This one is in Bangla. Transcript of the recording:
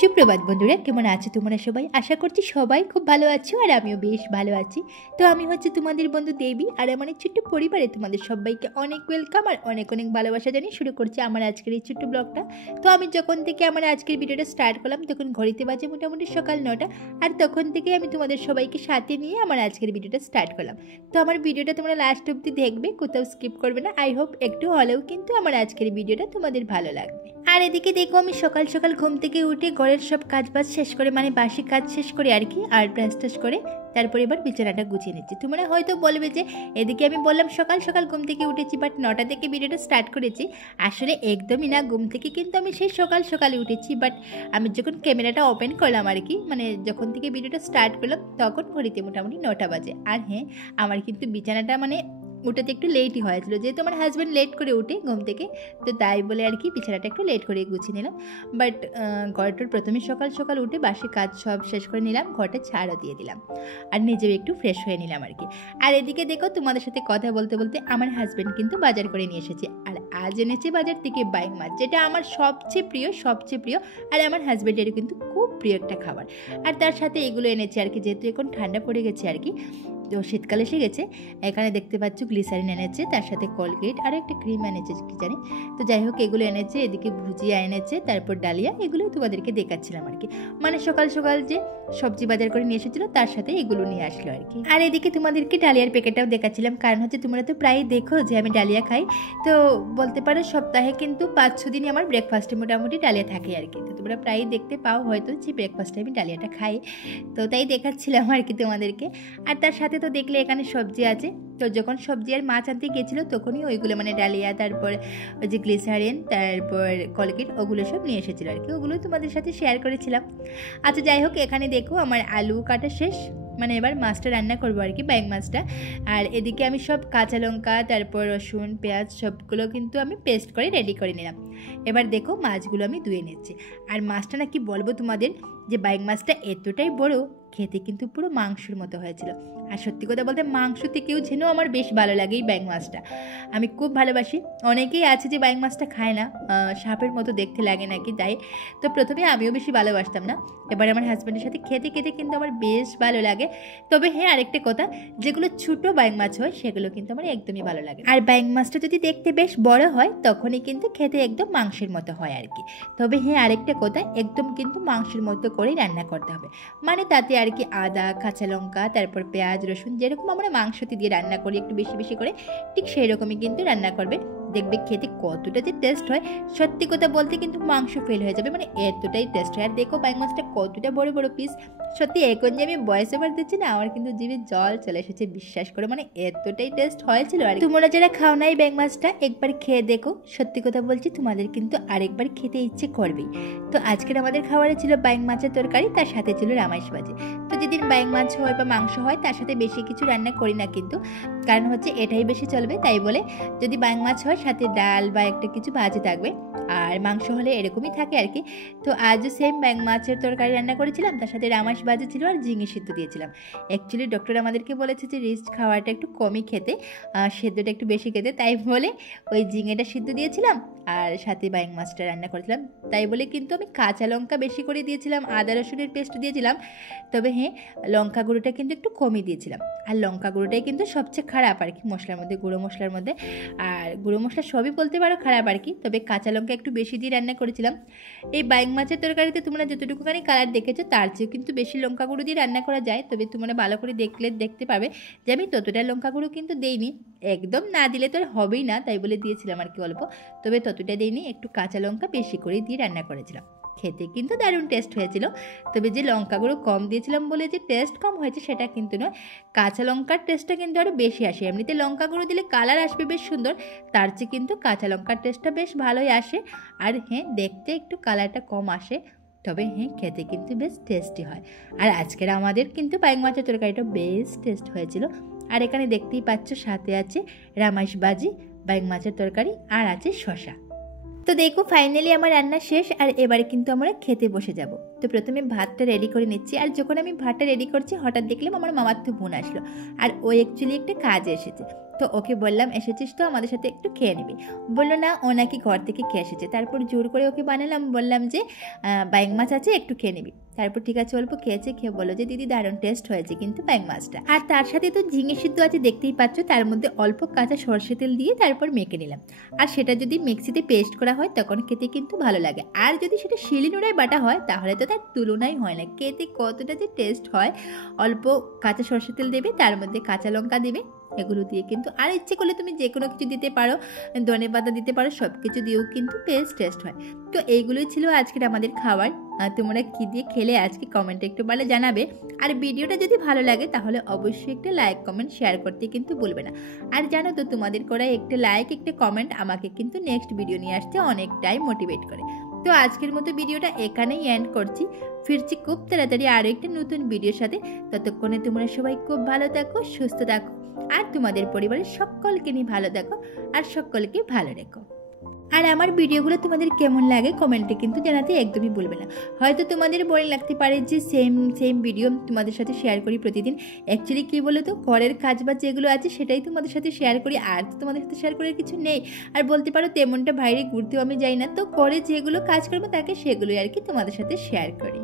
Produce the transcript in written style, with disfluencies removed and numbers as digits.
সুপ্রভাত বন্ধুরা, কেমন আছো তোমরা সবাই? আশা করছি সবাই খুব ভালো আছো আর আমিও বেশ ভালো আছি। তো আমি হচ্ছে তোমাদের বন্ধু দেবী আর আমার এই ছোট্ট পরিবারে তোমাদের সবাইকে অনেক ওয়েলকাম আর অনেক অনেক ভালোবাসা জানিয়ে শুরু করছি আমার আজকের এই ছোট্ট ব্লগটা। তো আমি যখন থেকে আমার আজকের ভিডিওটা স্টার্ট করলাম তখন ঘড়িতে বাজে মোটামুটি সকাল 9টা, আর তখন থেকে আমি তোমাদের সবাইকে সাথে নিয়ে আমার আজকের ভিডিওটা স্টার্ট করলাম। তো আমার ভিডিওটা তোমরা লাস্ট অবধি দেখবে, কোথাও স্কিপ করবে না। আই হোপ একটু হলেও কিন্তু আমার আজকের ভিডিওটা তোমাদের ভালো লাগবে। আর এদিকে দেখো আমি সকাল সকাল ঘুম থেকে উঠে ঘরের সব কাজ বাজ শেষ করে, মানে বাসি কাজ শেষ করে আর কি, আর ব্রাশ টাশ করে তারপরে এবার বিছানাটা গুছিয়ে নিচ্ছি। তোমরা হয়তো বলবে যে এদিকে আমি বললাম সকাল সকাল ঘুম থেকে উঠেছি, বাট 9টা থেকে ভিডিওটা স্টার্ট করেছি। আসলে একদমই না, ঘুম থেকে কিন্তু আমি সেই সকাল সকালে উঠেছি, বাট আমি যখন ক্যামেরাটা ওপেন করলাম আর কি, মানে যখন থেকে ভিডিওটা স্টার্ট করলাম তখন ঘড়িতে মোটামুটি 9টা বাজে। আর হ্যাঁ, আমার কিন্তু বিছানাটা মানে উঠাতে একটু লেটই হয়েছিল, যেহেতু আমার হাজব্যান্ড লেট করে উঠে ঘুম থেকে, তো তাই বলে আর কি বিছানাটা একটু লেট করে গুছিয়ে নিলাম। বাট ঘরটার প্রথমে সকাল সকাল উঠে বাসি কাজ সব শেষ করে নিলাম, ঘরটা ছাড়ও দিয়ে দিলাম আর নিজেও একটু ফ্রেশ হয়ে নিলাম আর কি। আর এদিকে দেখো তোমাদের সাথে কথা বলতে বলতে আমার হাজব্যান্ড কিন্তু বাজার করে নিয়ে এসেছে, আর আজ এনেছে বাজার থেকে বাইং মাছ, যেটা আমার সবচেয়ে প্রিয় আর আমার হাজব্যান্ডেরও কিন্তু খুব প্রিয় একটা খাবার। আর তার সাথে এগুলো এনেছে আর কি, যেহেতু এখন ঠান্ডা পড়ে গেছে আর কি, তো শীতকাল এসে গেছে। এখানে দেখতে পাচ্ছ গ্লিসারিন এনেছে, তার সাথে কোলগেট আর একটা ক্রিম এনেছে কি জানি। তো যাই হোক এগুলো এনেছে, এদিকে ভুজিয়া এনেছে, তারপর ডালিয়া, এগুলো তোমাদেরকে দেখাচ্ছিলাম আর কি। মানে সকাল সকাল যে সবজি বাজার করে নিয়ে এসেছিলো তার সাথে এগুলো নিয়ে আসলো আর কি। আর এদিকে তোমাদেরকে ডালিয়ার প্যাকেটটাও দেখাচ্ছিলাম, কারণ হচ্ছে তোমরা তো প্রায় দেখো যে আমি ডালিয়া খাই। তো বলতে পারো সপ্তাহে কিন্তু 5-6 দিনই আমার ব্রেকফাস্টে মোটামুটি ডালিয়া থাকে আর কি। তো তোমরা প্রায়ই দেখতে পাও হয়তো যে ব্রেকফাস্টে আমি ডালিয়াটা খাই, তো তাই দেখাচ্ছিলাম আর কি তোমাদেরকে। আর তার সাথে তো দেখলে এখানে সবজি আছে, তো যখন সবজি আর মাছ আনতে গেছিলো তখনই ওইগুলো মানে ডালিয়া, তারপর ওই যে গ্লিসারিন, তারপর কোলগেট, ওগুলো সব নিয়ে এসেছিলো আর কি, ওগুলো তোমাদের সাথে শেয়ার করেছিলাম। আচ্ছা যাই হোক, এখানে দেখো আমার আলু কাটা শেষ, মানে এবার মাছটা রান্না করবো আর কি, বাইং মাছটা। আর এদিকে আমি সব কাঁচা লঙ্কা, তারপর রসুন, পেঁয়াজ সবগুলো কিন্তু আমি পেস্ট করে রেডি করে নিলাম। এবার দেখো মাছগুলো আমি ধুয়ে নিচ্ছি। আর মাছটা না কি বলবো তোমাদের, যে বাইং মাছটা এতটাই বড়, খেতে কিন্তু পুরো মাংসের মতো হয়েছিল। আর সত্যি কথা বলতে মাংস থেকেও যেন আমার বেশ ভালো লাগে এই বাইং মাছটা, আমি খুব ভালোবাসি। অনেকেই আছে যে বাইং মাছটা খায় না, সাপের মতো দেখতে লাগে নাকি, তাই তো প্রথমে আমিও বেশি ভালোবাসতাম না, এবার আমার হাজব্যান্ডের সাথে খেতে খেতে কিন্তু আমার বেশ ভালো লাগে। তবে হ্যাঁ, আরেকটা কথা, যেগুলো ছোটো বাইং মাছ হয় সেগুলো কিন্তু আমার একদমই ভালো লাগে। আর বাইং মাছটা যদি দেখতে বেশ বড় হয় তখনই কিন্তু খেতে একদম মাংসের মতো হয় আর কি। তবে হ্যাঁ, আরেকটা কথা, একদম কিন্তু মাংসের মতো করেই রান্না করতে হবে, মানে তাতে আর কি আদা, কাঁচা লঙ্কা, তারপর পেঁয়াজ, রসুন, যেরকম আমরা মাংসতে দিয়ে রান্না করি একটু বেশি বেশি করে, ঠিক সেই রকমই কিন্তু রান্না করবে। দেখবে খেতে কতটা যে টেস্ট হয়, সত্যি কথা বলতে কিন্তু মাংস ফেল হয়ে যাবে, মানে এতটাই টেস্ট হয়। আর দেখো বাইং মাছটা কতটা বড় বড় পিস, সত্যি এখন যে আমি ভয়েস ওভার দিচ্ছি না, আমার কিন্তু জিভে জল চলে এসেছে, বিশ্বাস করো, মানে এতটাই টেস্ট হয়েছিল। আর তোমরা যারা খাও নাই বাইং মাছটা, একবার খেয়ে দেখো, সত্যি কথা বলছি তোমাদের কিন্তু আরেকবার খেতে ইচ্ছে করবেই। তো আজকের আমাদের খাবারে ছিল বাইং মাছের তরকারি, তার সাথে ছিল রামাইশ ভাজি। তো যেদিন বাইং মাছ হয় বা মাংস হয় তার সাথে বেশি কিছু রান্না করি না কিন্তু, কারণ হচ্ছে এটাই বেশি চলবে, তাই বলে যদি বাইং মাছ হয় সাথে ডাল বা একটা কিছু ভাজি থাকবে, আর মাংস হলে এরকমই থাকে আর কি। তো আজও সেম বাইং মাছের তরকারি রান্না করেছিলাম, তার সাথে রামাইশ ভাজি ছিল আর ঝিঙে সিদ্ধ দিয়েছিলাম। অ্যাকচুয়ালি ডক্টর আমাদেরকে বলেছে যে রিচ খাওয়াটা একটু কমই খেতে, সেদ্ধটা একটু বেশি খেতে, তাই বলে ওই ঝিঙেটা সিদ্ধ দিয়েছিলাম আর সাথে বাইং মাছটা রান্না করেছিলাম। তাই বলে কিন্তু আমি কাঁচা লঙ্কা বেশি করে দিয়েছিলাম, আদা রসুনের পেস্ট দিয়েছিলাম, তবে হ্যাঁ লঙ্কা গুঁড়োটা কিন্তু একটু কমই দিয়েছিলাম। আর লঙ্কা গুঁড়োটাই কিন্তু সবচেয়ে খারাপ আর কি মশলার মধ্যে, গুঁড়ো মশলার মধ্যে। আর গুঁড়ো মশলা সবই বলতে পারো খারাপ আর কি, তবে কাঁচা লঙ্কা একটু বেশি দিয়ে রান্না করেছিলাম। এই বাইং মাছের তরকারিতে তোমরা যতটুকুখানি কালার দেখেছো তার চেয়েও কিন্তু বেশি লঙ্কা গুঁড়ো দিয়ে রান্না করা যায়, তবে তোমরা ভালো করে দেখলে দেখতে পাবে যে আমি ততটা লঙ্কা গুঁড়ো কিন্তু দেইনি, একদম না দিলে তো আর হবেই না, তাই বলে দিয়েছিলাম আর কি অল্প, তবে ততটা দেইনি, একটু কাঁচা লঙ্কা বেশি করে দিয়ে রান্না করেছিলাম। খেতে কিন্তু দারুণ টেস্ট হয়েছিল, তবে যে লঙ্কা গুঁড়ো কম দিয়েছিলাম বলে যে টেস্ট কম হয়েছে সেটা কিন্তু নয়, কাঁচা লঙ্কার টেস্টটা কিন্তু আরও বেশি আসে। এমনিতে লঙ্কা গুঁড়ো দিলে কালার আসবে বেশ সুন্দর, তার চেয়ে কিন্তু কাঁচা লঙ্কার টেস্টটা বেশ ভালোই আসে। আর হ্যাঁ, দেখতে একটু কালারটা কম আসে, তবে হ্যাঁ খেতে কিন্তু বেশ টেস্টি হয়। আর আজকের আমাদের কিন্তু বাইং মাছের তরকারিটা বেশ টেস্ট হয়েছিল। আর এখানে দেখতেই পাচ্ছ সাথে আছে রামাইশ ভাজি, বাইং মাছের তরকারি আর আছে শসা। তো দেখো ফাইনালি আমার রান্না শেষ, আর এবারে কিন্তু আমরা খেতে বসে যাব। তো প্রথমে ভাতটা রেডি করে নিচ্ছি, আর যখন আমি ভাতটা রেডি করছি হঠাৎ দেখলাম আমার মামার তো বোন আসলো, আর ও অ্যাকচুয়ালি একটা কাজে এসেছে। তো ওকে বললাম এসেছিস তো আমাদের সাথে একটু খেয়ে নিবি। বললো না, ও নাকি ঘর থেকে খেয়ে এসেছে। তারপর জোর করে ওকে বানালাম, বললাম যে বাইং মাছ আছে একটু খেয়ে নিবি। তারপর ঠিক আছে অল্প খেয়েছে, খেয়ে বলো যে দিদি দারুণ টেস্ট হয়েছে কিন্তু বাইং মাছটা। আর তার সাথে তো ঝিঙে সিদ্ধ আছে দেখতেই পাচ্ছ, তার মধ্যে অল্প কাঁচা সরষে তেল দিয়ে তারপর মেখে নিলাম। আর সেটা যদি মিক্সিতে পেস্ট করা হয় তখন খেতে কিন্তু ভালো লাগে, আর যদি সেটা শিলনোড়ায় বাটা হয় তাহলে তো তার তুলনাই হয় না, খেতে কতটা যে টেস্ট হয়। অল্প কাঁচা সরষে তেল দেবে, তার মধ্যে কাঁচা লঙ্কা দেবে, এগুলো দিয়ে কিন্তু আর ইচ্ছে করলে তুমি যে কোনো কিছু দিতে পারো, ধনে পাতা দিতে পারো, সব কিছু দিয়েও কিন্তু বেস্ট টেস্ট হয়। তো এইগুলোই ছিল আজকের আমাদের খাবার। তোমরা কী দিয়ে খেলে আজকে কমেন্টে একটু বলে জানাবে। আর ভিডিওটা যদি ভালো লাগে তাহলে অবশ্যই একটা লাইক কমেন্ট শেয়ার করতে কিন্তু ভুলবে না। আর জানো তো তোমাদের করা একটা লাইক একটা কমেন্ট আমাকে কিন্তু নেক্সট ভিডিও নিয়ে আসতে অনেকটাই মোটিভেট করে। তো আজকের মতো ভিডিওটা এখানেই এন্ড করছি, ফিরছি খুব তাড়াতাড়ি আরও একটা নতুন ভিডিওর সাথে। ততক্ষণে তোমরা সবাই খুব ভালো থাকো, সুস্থ থাকো, আর তোমাদের পরিবারের সকলকে নিয়ে ভালো থাকো আর সকলকে ভালো রেখো। আর আমার ভিডিওগুলো তোমাদের কেমন লাগে কমেন্টে কিন্তু জানাতে একদমই ভুলবে না। হয়তো তোমাদের বোরিং লাগতে পারে যে সেম ভিডিও তোমাদের সাথে শেয়ার করি প্রতিদিন। অ্যাকচুয়ালি কী বলো তো, ঘরের কাজ বাজ যেগুলো আছে সেটাই তোমাদের সাথে শেয়ার করি, আর তো তোমাদের সাথে শেয়ার করার কিছু নেই। আর বলতে পারো তেমনটা বাইরে ঘুরতেও আমি যাই না, তো ঘরে যেগুলো কাজ করবো তাকে সেগুলোই আর কি তোমাদের সাথে শেয়ার করি।